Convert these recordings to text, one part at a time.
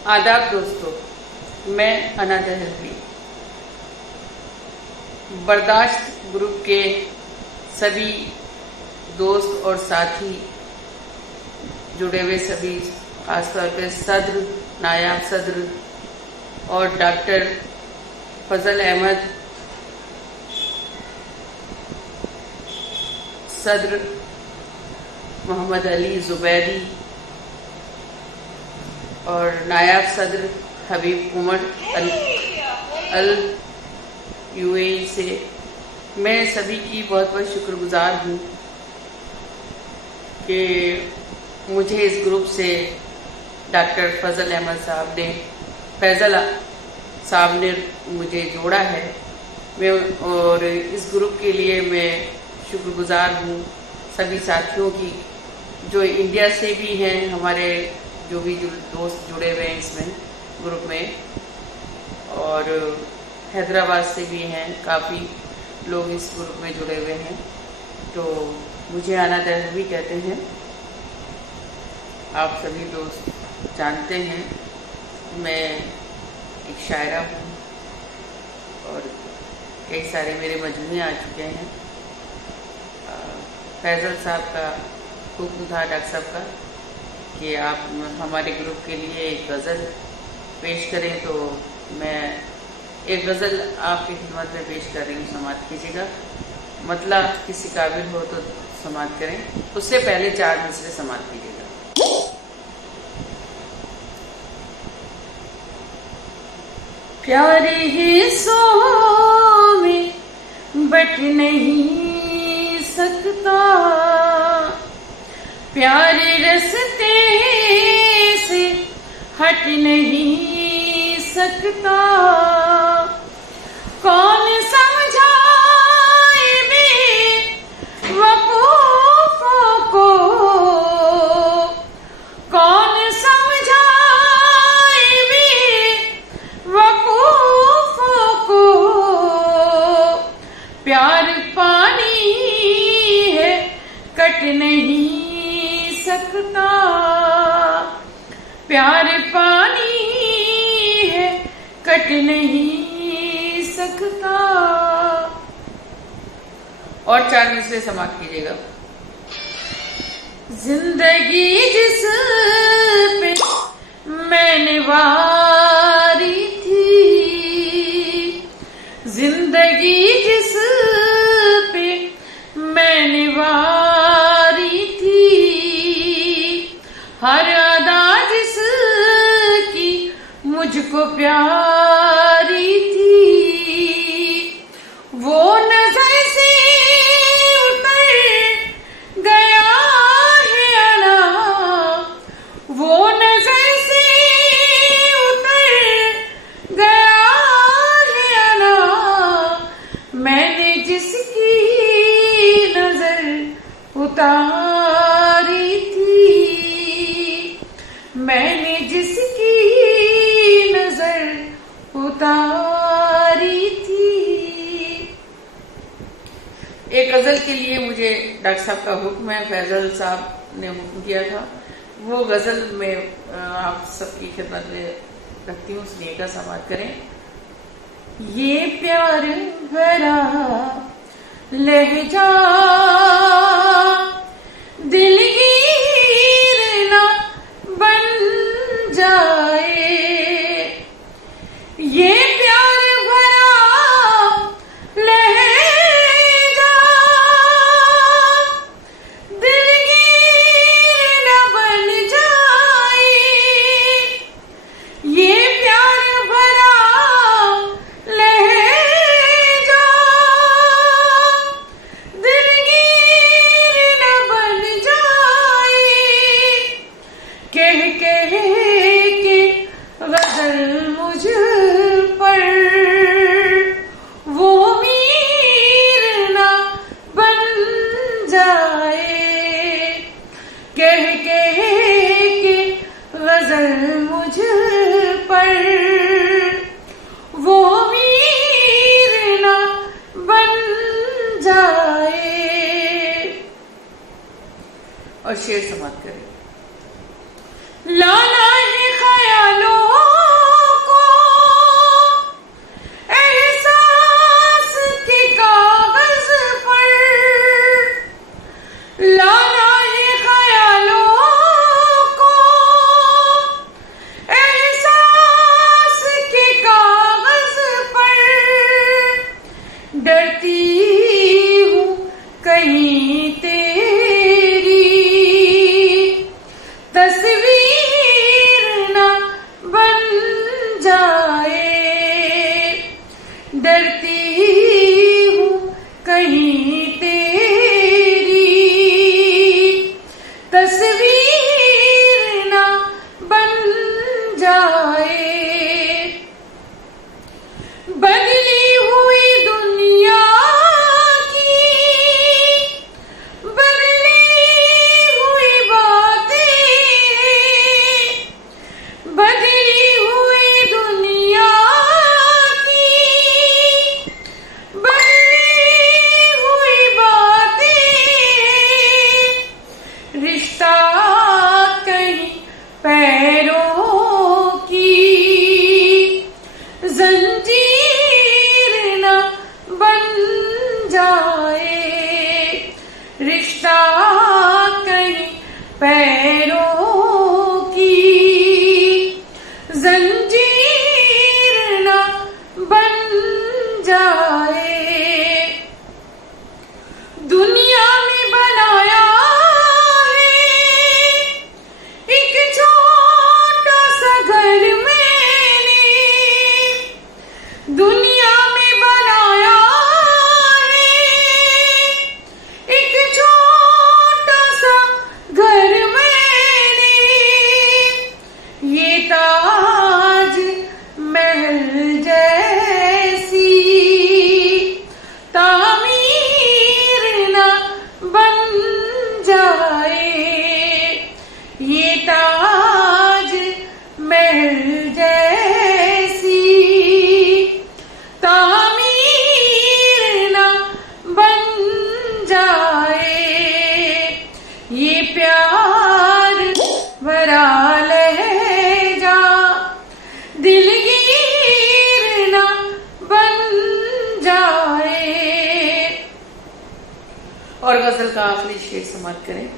आदाब दोस्तों, मैं अनादा हरवी बर्दाश्त ग्रुप के सभी दोस्त और साथी जुड़े हुए सभी, खासतौर पर सदर, नायाब सदर और डॉक्टर फजल अहमद, सदर मोहम्मद अली जुबैरी और नायाब सदर हबीब उमर अल यूएई से मैं सभी की बहुत बहुत शुक्रगुजार हूँ कि मुझे इस ग्रुप से डॉक्टर फजल अहमद साहब ने मुझे जोड़ा है। मैं और इस ग्रुप के लिए मैं शुक्रगुजार हूँ सभी साथियों की, जो इंडिया से भी हैं, हमारे जो भी दोस्त जुड़े हुए हैं इसमें ग्रुप में, और हैदराबाद से भी हैं, काफ़ी लोग इस ग्रुप में जुड़े हुए हैं। तो मुझे अनादा हरवी कहते हैं। आप सभी दोस्त जानते हैं मैं एक शायरा हूँ और कई सारे मेरे मजमूए आ चुके हैं। फैजल साहब का हुक्म था, डॉक्टर साहब का, कि आप हमारे ग्रुप के लिए एक गज़ल पेश करें, तो मैं एक गज़ल आपकी खिदमत में पेश कर रही हूँ, समाअत कीजिएगा। मतलब किसी काबिल हो तो समाअत करें, उससे पहले 4 मिसरे समाअत कीजिएगा। प्यारे हिस्सों में बट नहीं सकता, प्यारे रस्ते से हट नहीं सकता, कौन समझाए बेवकूफों को, कौन समझाए बेवकूफों को, प्यार पानी है कट नहीं सकता, प्यार पानी है कट नहीं सकता। और 4 मिसरे समाप्त कीजिएगा। जिंदगी जिस पे मैंने वारी थी, जिंदगी जिस पे मैंने वारी थी, हर अदा जिसकी मुझको प्यारी थी, वो नजर से उतर गया है अना, वो नजर से उतर गया है अना, मैंने जिसकी नजर उतारी थी, मैंने जिसकी नजर उतारी थी। एक गजल के लिए मुझे डॉक्टर साहब का हुक्म है, फैजल साहब ने हुक्म किया था, वो गजल में आप सबकी खिदमत में रखती हूँ, सुनिएगा, समाअत करें। ये प्यार भरा लहजा दिलगीर ना बन जाए, ये प्यार भरा लहजा दिलगीर ना बन जाए, ये प्यार भरा लहजा दिलगीर ना बन जाए, कह कह के गजल मुझ पर वो मीर ना बन जाए, कह कह के गजल मुझ पर वो मीर ना बन जाए। और शेर समाप्त करें। लाना है ख्यालों ये ताज महल जैसी तामीर न बन जाए, ये ताज महल जैसी तामीर न बन जाए, ये प्यार भरा लहजा दिलगीर न बन जाए। और गजल का आखिरी शेर समाप्त करें।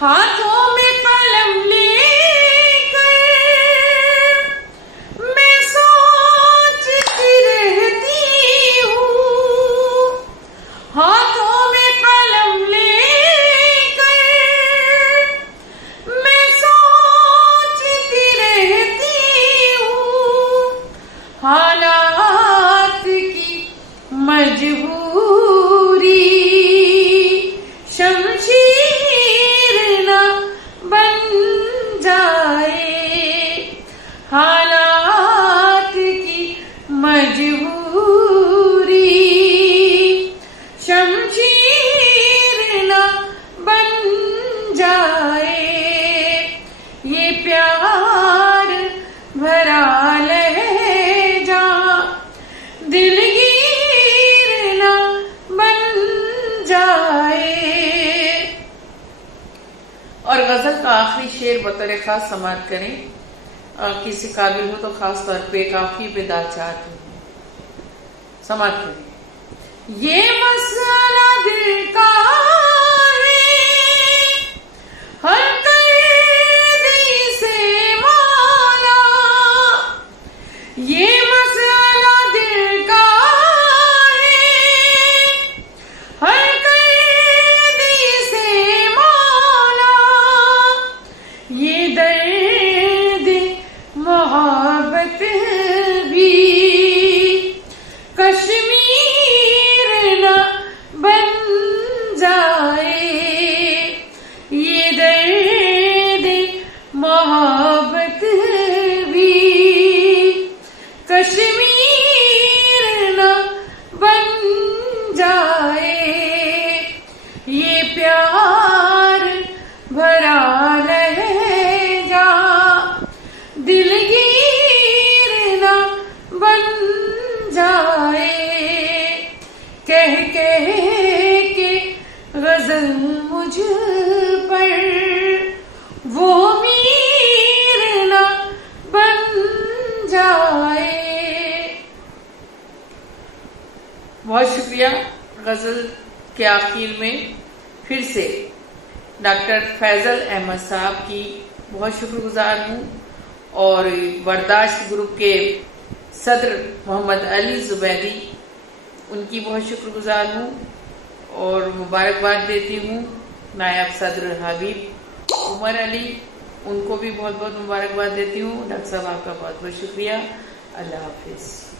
हाथों में कलम लेकर मैं सोचती रहती हूँ, हाथों में कलम लेकर मैं सोचती रहती हूँ, हालात की मजबूरी शमशीर न बन जाए, हालात की मजबूरी शमशीर न बन जाए, ये प्यार भरा लहजा दिलगीर न बन जाए। और गजल का आखिरी शेर बतौर खास समाप्त करें। किसी काबिल हो तो खास तौर पे काफी पे दाचार समाप्त करें। ये मसला दिल का है हर कैदी से मौला, ये मसला दिल का है हर कैदी से मौला, ये दर्द मोहब्बत भी कश्मीर न बन जाए, ये दर्द मोहब्बत भी कश्मीर न बन जाए, ये प्यार भरा लहजा दिलगीर न बन जाए, कह कह के गजल मुझ पर वो मीर न बन जाए। बहुत शुक्रिया। गजल के आखिर में फिर से डॉक्टर फैजल अहमद साहब की बहुत शुक्रगुजार हूँ, और बर्दाश्त ग्रुप के सदर मोहम्मद अली जुबैदी उनकी बहुत शुक्रगुजार हूँ, और मुबारकबाद देती हूँ नायब सदर हबीब उमर अली, उनको भी बहुत बहुत मुबारकबाद देती हूँ। डॉक्टर साहब आपका बहुत बहुत शुक्रिया। अल्लाह हाफिज।